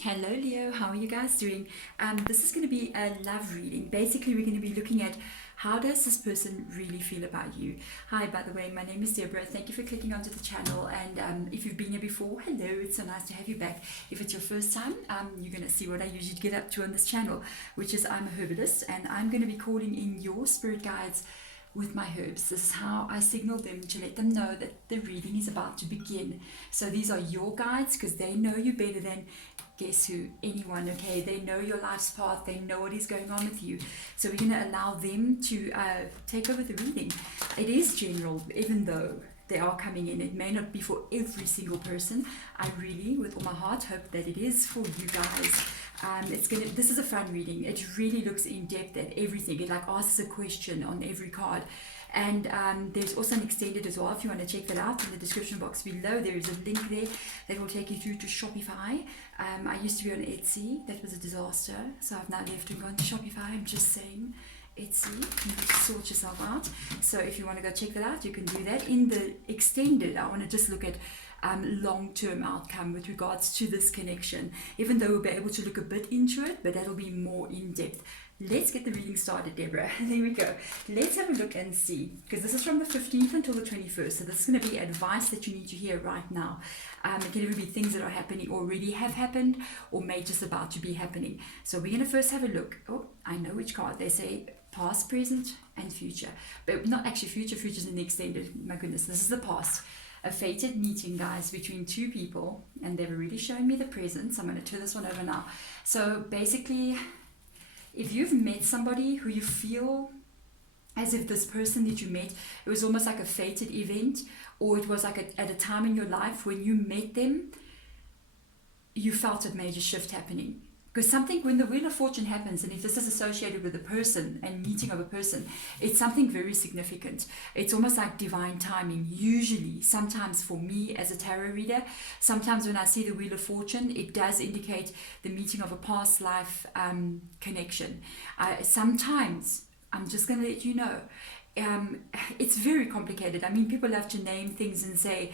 Hello Leo, how are you guys doing? This is going to be a love reading. Basically, we're going to be looking at how does this person really feel about you. Hi, by the way, my name is Deborah. Thank you for clicking onto the channel. And if you've been here before, hello, it's so nice to have you back. If it's your first time, you're going to see what I usually get up to on this channel, which is I'm a herbalist and I'm going to be calling in your spirit guides with my herbs. This is how I signal them to let them know that the reading is about to begin. So these are your guides because they know you better than guess who? Anyone, okay? They know your life's path. They know what is going on with you. So we're going to allow them to take over the reading. It is general, even though they are coming in. It may not be for every single person. I really, with all my heart, hope that it is for you guys. This is a fun reading. It really looks in depth at everything. It like asks a question on every card. And there's also an extended as well. If you want to check that out, in the description box below there is a link there that will take you through to Shopify. I used to be on Etsy. That was a disaster, so I've now left and gone to Shopify. I'm just saying, Etsy, you need to sort yourself out. So if you want to go check that out, you can do that. In the extended, I want to just look at long-term outcome with regards to this connection, even though we'll be able to look a bit into it, but that'll be more in-depth. Let's get the reading started, Deborah. There we go. Let's have a look and see, because this is from the 15th until the 21st, so this is going to be advice that you need to hear right now. It can even be things that are happening, already have happened, or may just about to be happening. So we're going to first have a look. Oh, I know which card. They say past, present, and future. But not actually future. Future's in the extended. My goodness, this is the past. A fated meeting, guys, between two people, and they've already shown me the present. So I'm going to turn this one over now. So basically, if you've met somebody who you feel as if this person that you met, it was almost like a fated event, or it was like at a time in your life when you met them, you felt a major shift happening. Because something, when the Wheel of Fortune happens, and if this is associated with a person and meeting of a person, it's something very significant. It's almost like divine timing. Usually, sometimes for me as a tarot reader, sometimes when I see the Wheel of Fortune, it does indicate the meeting of a past life connection. Sometimes, I'm just going to let you know, it's very complicated. I mean, people love to name things and say,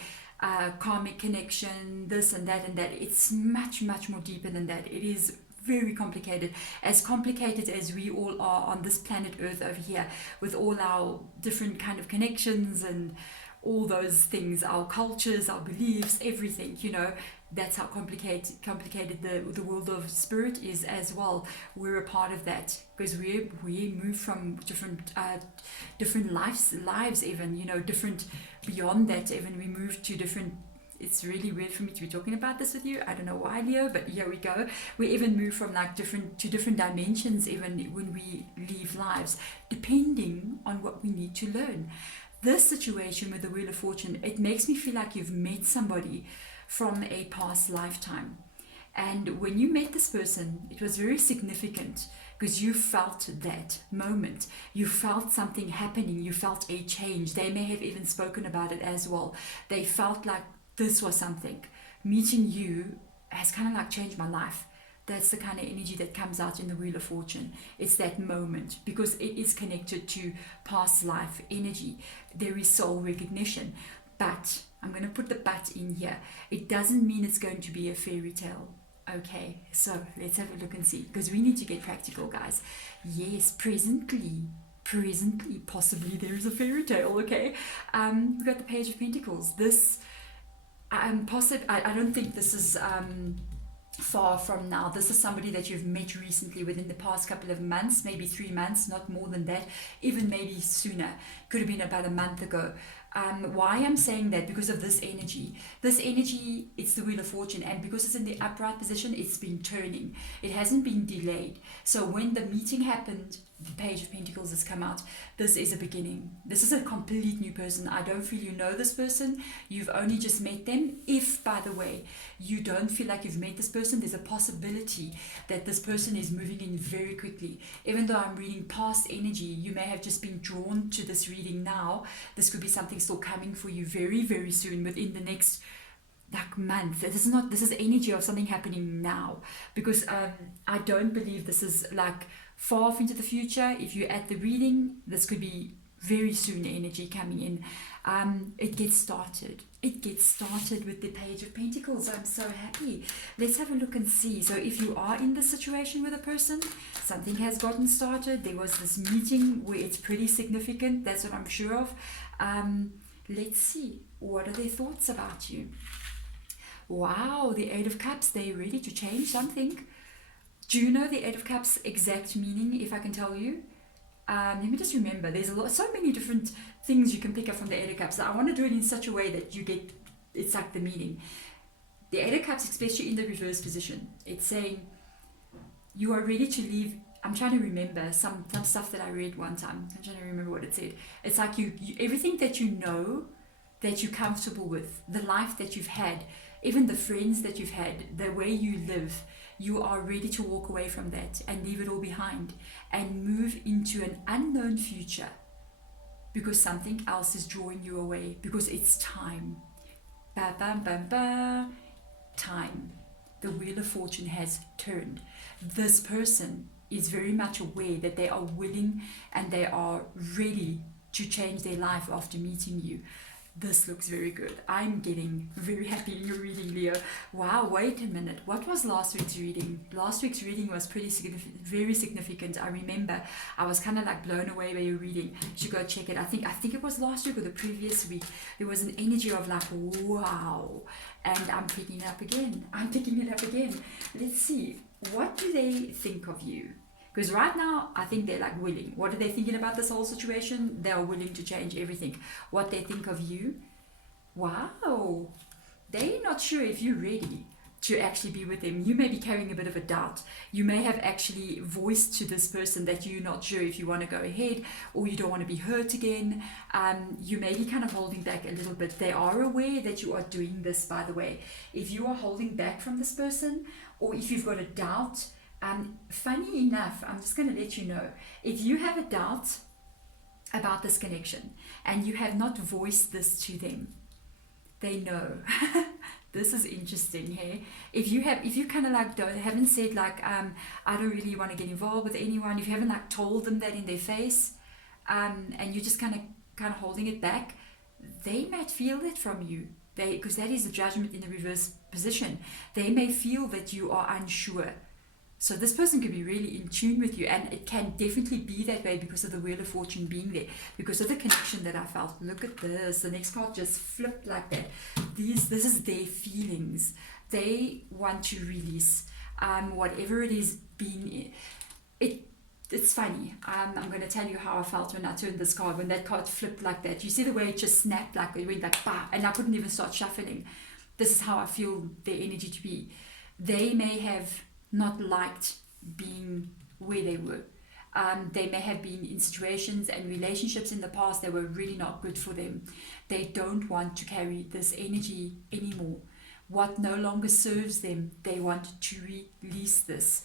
karmic connection, this and that and that. It's much, much more deeper than that. It is very complicated as we all are on this planet Earth over here, with all our different kind of connections and all those things, our cultures, our beliefs, everything, you know. That's how complicated the world of spirit is as well. We're a part of that because we move from different lives even, you know, different beyond that even. We move to different. It's really weird for me to be talking about this with you. I don't know why, Leo, but here we go. We even move from like different dimensions even when we leave lives, depending on what we need to learn. This situation with the Wheel of Fortune, it makes me feel like you've met somebody from a past lifetime. And when you met this person, it was very significant because you felt that moment. You felt something happening. You felt a change. They may have even spoken about it as well. They felt like this was something. Meeting you has kind of like changed my life. That's the kind of energy that comes out in the Wheel of Fortune. It's that moment because it is connected to past life energy. There is soul recognition. But I'm going to put the but in here. It doesn't mean it's going to be a fairy tale. Okay, so let's have a look and see, because we need to get practical, guys. Yes, presently, possibly there is a fairy tale. Okay, we've got the Page of Pentacles. This, I don't think this is far from now. This is somebody that you've met recently within the past couple of months, maybe 3 months, not more than that, even maybe sooner. Could have been about a month ago. Why I'm saying that, because of this energy. This energy, it's the Wheel of Fortune, and because it's in the upright position, it's been turning. It hasn't been delayed. So when the meeting happened, the Page of Pentacles has come out. This is a beginning. This is a complete new person. I don't feel you know this person. You've only just met them. If, by the way, you don't feel like you've met this person, there's a possibility that this person is moving in very quickly. Even though I'm reading past energy, you may have just been drawn to this reading now. This could be something still coming for you very, very soon, within the next like month. This is energy of something happening now, because I don't believe this is like far off into the future. If you're at the reading, this could be very soon energy coming in. It gets started. it gets started with the Page of Pentacles. I'm so happy. Let's have a look and see. So if you are in this situation with a person, something has gotten started. There was this meeting where it's pretty significant. That's what I'm sure of. Let's see. What are their thoughts about you? Wow, the Eight of Cups. They're ready to change something. Do you know the Eight of Cups exact meaning, if I can tell you? Let me just remember, there's so many different things you can pick up from the Eight of Cups. I want to do it in such a way that you get, it's like the meaning. The Eight of Cups, especially in the reverse position, it's saying you are ready to leave. I'm trying to remember some stuff that I read one time. I'm trying to remember what it said. It's like you everything that you know, that you're comfortable with, the life that you've had, even the friends that you've had, the way you live, you are ready to walk away from that and leave it all behind and move into an unknown future, because something else is drawing you away, because it's time. Ba, ba, ba, ba. Time. The Wheel of Fortune has turned. This person is very much aware that they are willing and they are ready to change their life after meeting you. This looks very good. I'm getting very happy in your reading, Leo. Wow, wait a minute. What was last week's reading? Last week's reading was pretty significant, very significant. I remember I was kind of like blown away by your reading. You should go check it. I think it was last week or the previous week. There was an energy of like, wow. And I'm picking it up again. Let's see. What do they think of you? Because right now, I think they're like willing. What are they thinking about this whole situation? They are willing to change everything. What they think of you? Wow. They're not sure if you're ready to actually be with them. You may be carrying a bit of a doubt. You may have actually voiced to this person that you're not sure if you want to go ahead or you don't want to be hurt again. You may be kind of holding back a little bit. They are aware that you are doing this, by the way. If you are holding back from this person, or if you've got a doubt, funny enough, I'm just going to let you know, if you have a doubt about this connection and you have not voiced this to them, they know. This is interesting, hey? If you kind of like haven't said like, I don't really want to get involved with anyone, if you haven't like told them that in their face, and you're just kind of holding it back, they might feel it from you. Because that is the Judgment in the reverse position. They may feel that you are unsure. So this person could be really in tune with you, and it can definitely be that way because of the Wheel of Fortune being there, because of the connection that I felt. Look at this. The next card just flipped like that. This is their feelings. They want to release whatever it is being. It's funny. I'm going to tell you how I felt when I turned this card, when that card flipped like that. You see the way it just snapped, like it went like bah, and I couldn't even start shuffling. This is how I feel their energy to be. They may have not liked being where they were. They may have been in situations and relationships in the past that were really not good for them. They don't want to carry this energy anymore. What no longer serves them, they want to release this.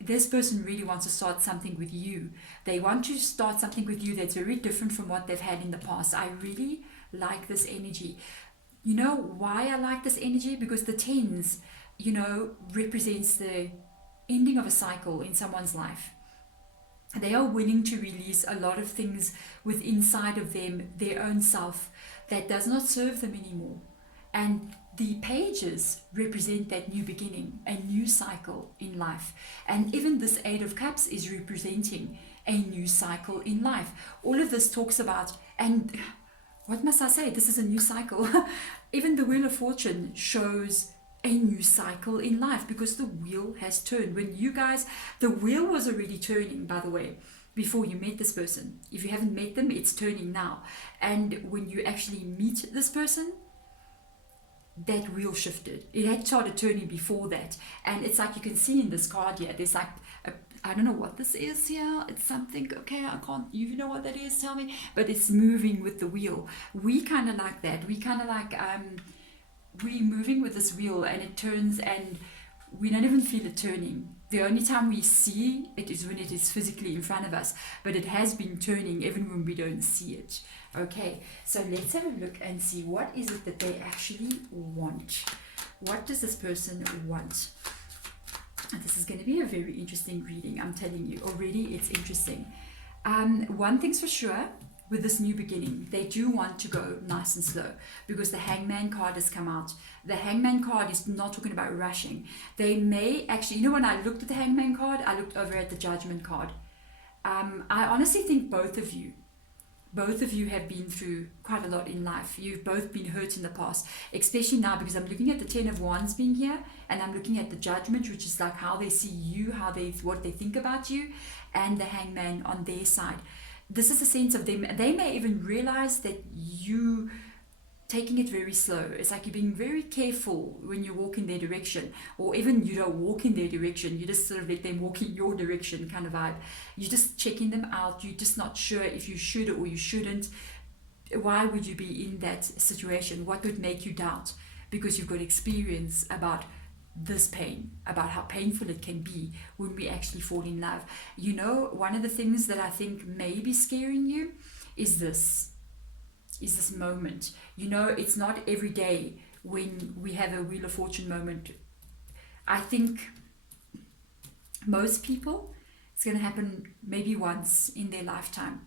This person really wants to start something with you. They want to start something with you that's very different from what they've had in the past. I really like this energy. You know why I like this energy? Because the tens, represents the ending of a cycle in someone's life. They are willing to release a lot of things within inside of them, their own self, that does not serve them anymore. And the pages represent that new beginning, a new cycle in life. And even this Eight of Cups is representing a new cycle in life. All of this talks about, and what must I say? This is a new cycle. Even the Wheel of Fortune shows a new cycle in life, because the wheel has turned. When you guys, the wheel was already turning, by the way, before you met this person. If you haven't met them, it's turning now. And when you actually meet this person, that wheel shifted. It had started turning before that. And it's like you can see in this card here, there's like I don't know what this is here. It's something, okay, I can't, you know what that is, tell me. But it's moving with the wheel. We kind of like that. We kind of like we're moving with this wheel, and it turns, and we don't even feel it turning. The only time we see it is when it is physically in front of us, but it has been turning even when we don't see it. Okay, so let's have a look and see what is it that they actually want. What does this person want? And this is going to be a very interesting reading, I'm telling you. Already it's interesting. One thing's for sure, with this new beginning, they do want to go nice and slow, because the Hangman card has come out. The Hangman card is not talking about rushing. They may actually, when I looked at the Hangman card, I looked over at the Judgment card. I honestly think both of you have been through quite a lot in life. You've both been hurt in the past, especially now, because I'm looking at the Ten of Wands being here, and I'm looking at the Judgment, which is like how they see you, what they think about you, and the Hangman on their side. This is a sense of them. They may even realize that you taking it very slow. It's like you're being very careful when you walk in their direction, or even you don't walk in their direction. You just sort of let them walk in your direction kind of vibe. You're just checking them out. You're just not sure if you should or you shouldn't. Why would you be in that situation? What would make you doubt? Because you've got experience about this pain, about how painful it can be when we actually fall in love. One of the things that I think may be scaring you is this moment. It's not every day when we have a Wheel of Fortune moment. I think most people, it's going to happen maybe once in their lifetime,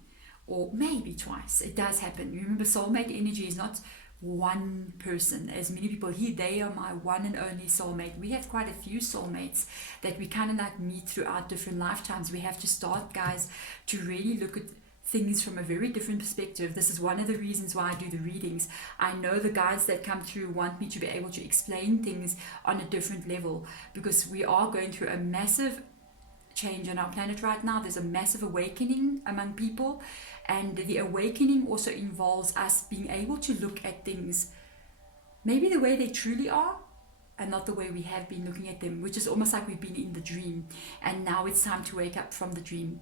or maybe twice. It does happen. Remember, soulmate energy is not one person. As many people here, they are my one and only soulmate. We have quite a few soulmates that we kind of like meet throughout different lifetimes. We have to start, guys, to really look at things from a very different perspective. This is one of the reasons why I do the readings. I know the guys that come through want me to be able to explain things on a different level, because we are going through a massive change on our planet right now. There's a massive awakening among people, and the awakening also involves us being able to look at things maybe the way they truly are, and not the way we have been looking at them, which is almost like we've been in the dream, and now it's time to wake up from the dream.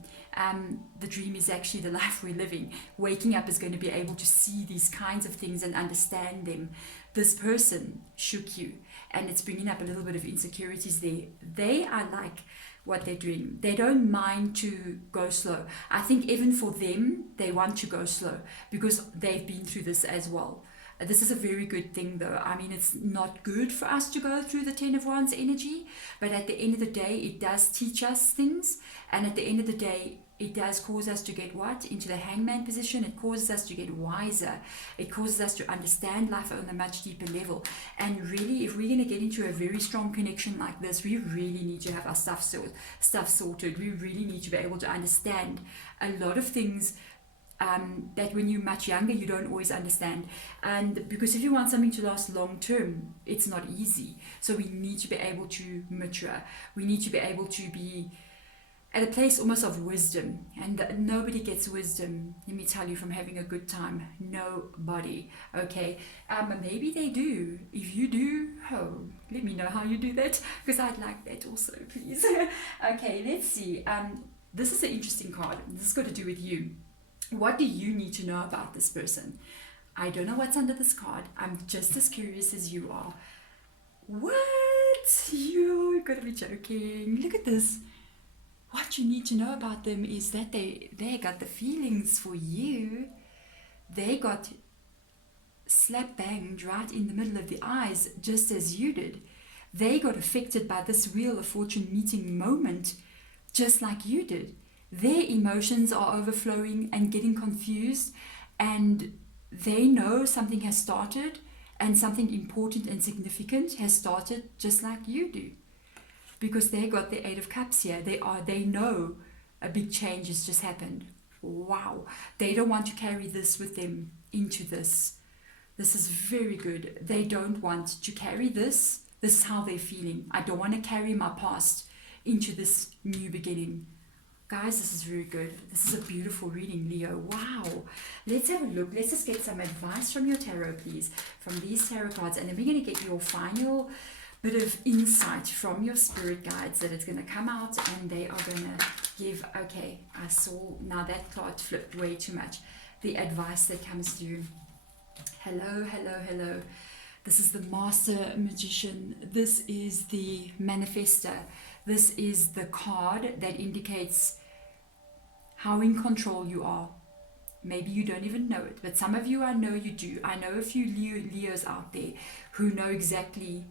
The dream is actually the life we're living. Waking up is going to be able to see these kinds of things and understand them. This person shook you, and it's bringing up a little bit of insecurities there. They are like what they're doing. They don't mind to go slow. I think even for them, they want to go slow because they've been through this as well. This is a very good thing though. I mean, it's not good for us to go through the Ten of Wands energy, but at the end of the day, it does teach us things. And at the end of the day, it does cause us to get what? Into the Hangman position. It causes us to get wiser. It causes us to understand life on a much deeper level. And really, if we're going to get into a very strong connection like this, we really need to have our stuff sorted. We really need to be able to understand a lot of things that when you're much younger, you don't always understand. And because if you want something to last long term, it's not easy. So we need to be able to mature. We need to be able to be at a place almost of wisdom. And nobody gets wisdom, let me tell you, from having a good time. Nobody. Okay. Maybe they do. If you do, let me know how you do that, because I'd like that also, please. Okay, let's see. This is an interesting card. This has got to do with you. What do you need to know about this person? I don't know what's under this card. I'm just as curious as you are. What? You're gonna be joking. Look at this. What you need to know about them is that they got the feelings for you. They got slap banged right in the middle of the eyes, just as you did. They got affected by this Wheel of Fortune meeting moment, just like you did. Their emotions are overflowing and getting confused, and they know something has started, and something important and significant has started, just like you do. Because they got the Eight of Cups here. They know a big change has just happened. Wow. They don't want to carry this with them into this. This is very good. They don't want to carry this. This is how they're feeling. I don't want to carry my past into this new beginning. Guys, this is very good. This is a beautiful reading, Leo. Wow. Let's have a look. Let's just get some advice from your tarot, please, from these tarot cards. And then we're going to get your final bit of insight from your spirit guides that it's going to come out, and they are going to give, okay, I saw, now that card flipped way too much. The advice that comes through. Hello, hello, hello. This is the Master Magician. This is the Manifestor. This is the card that indicates how in control you are. Maybe you don't even know it, but some of you, I know you do. I know a few Leos out there who know exactly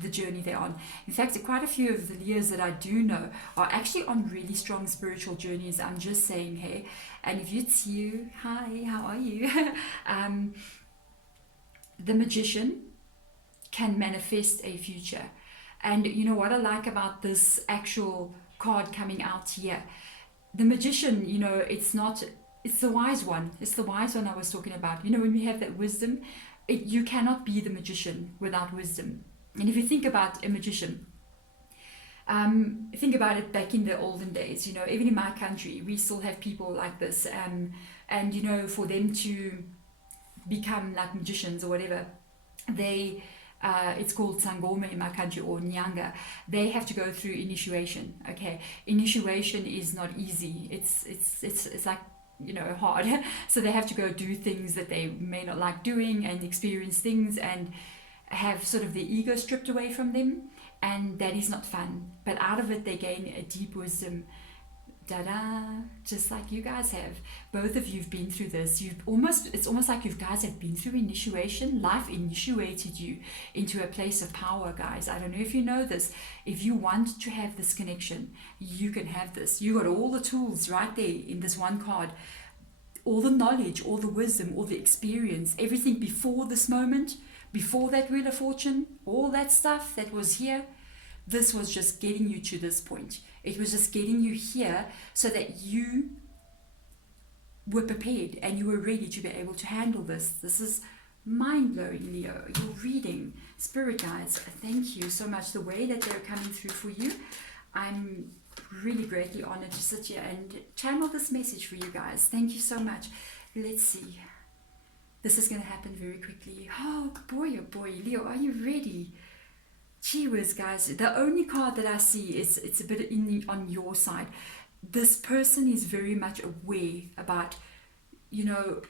the journey they're on. In fact, quite a few of the Leos that I do know are actually on really strong spiritual journeys. I'm just saying, hey. And if it's you, hi, how are you? The Magician can manifest a future. And you know what I like about this actual card coming out here? The Magician, you know, it's the wise one. It's the wise one I was talking about. You know, when we have that wisdom, you cannot be the magician without wisdom. And if you think about a magician, think about it back in the olden days, you know, even in my country, we still have people like this. And, you know, for them to become like magicians or whatever, they, it's called Sangoma in my country, or Nyanga. They have to go through initiation, okay? Initiation is not easy. It's like, you know, hard. So they have to go do things that they may not like doing and experience things and have sort of their ego stripped away from them, and that is not fun. But out of it they gain a deep wisdom. Just like you guys have. Both of you've been through this. It's almost like you guys have been through initiation. Life initiated you into a place of power, guys. I don't know if you know this. If you want to have this connection, you can have this. You got all the tools right there in this one card. All the knowledge, all the wisdom, all the experience, everything before this moment, before that Wheel of Fortune, all that stuff that was here, this was just getting you to this point. It was just getting you here so that you were prepared and you were ready to be able to handle this. This is mind-blowing, Leo. Your reading, spirit guides, thank you so much. The way that they're coming through for you, I'm really greatly honored to sit here and channel this message for you guys. Thank you so much. Let's see. This is going to happen very quickly. Oh boy, Leo, are you ready? Gee whiz, guys, the only card that I see is it's a bit on your side. This person is very much aware about, you know,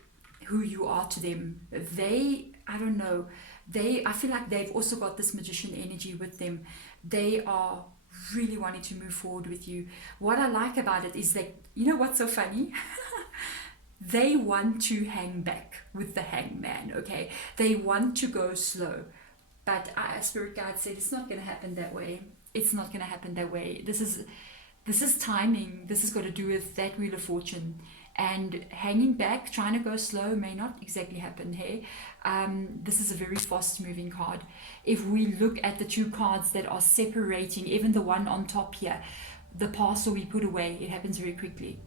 who you are to them. I don't know, I feel like they've also got this magician energy with them. They are really wanting to move forward with you. What I like about it is that, you know what's so funny? They want to hang back with the hangman, okay? They want to go slow. But Spirit Guide said it's not going to happen that way. It's not going to happen that way. This is timing. This has got to do with that Wheel of Fortune. And hanging back, trying to go slow may not exactly happen here. This is a very fast moving card. If we look at the two cards that are separating, even the one on top here, the parcel we put away, it happens very quickly.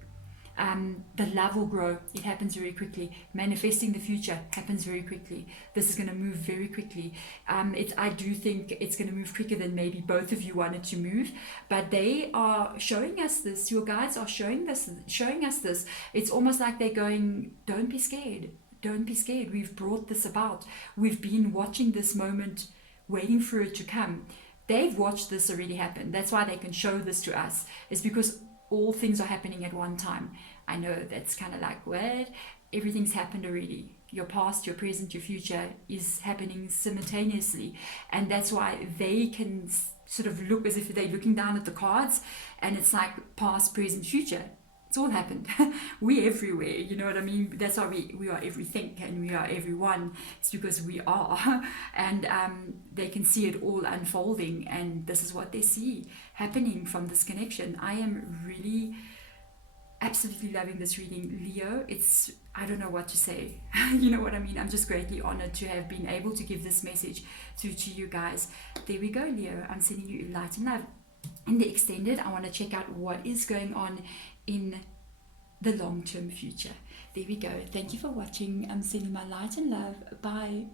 The love will grow, it happens very quickly. Manifesting the future happens very quickly. This is going to move very quickly. I do think it's going to move quicker than maybe both of you wanted to move, but they are showing us this. Your guides are showing us this. It's almost like they're going, don't be scared. Don't be scared. We've brought this about. We've been watching this moment, waiting for it to come. They've watched this already happen. That's why they can show this to us. It's because all things are happening at one time. I know that's kind of like, what? Everything's happened already. Your past, your present, your future is happening simultaneously. And that's why they can sort of look as if they're looking down at the cards and it's like past, present, future. It's all happened. We're everywhere, you know what I mean? That's why we are everything and we are everyone. It's because we are. And they can see it all unfolding, and this is what they see happening from this connection. I am really absolutely loving this reading, Leo. I don't know what to say. You know what I mean? I'm just greatly honored to have been able to give this message through to you guys. There we go, Leo. I'm sending you light and love. In the extended, I want to check out what is going on in the long-term future. There we go. Thank you for watching. I'm sending my light and love. Bye.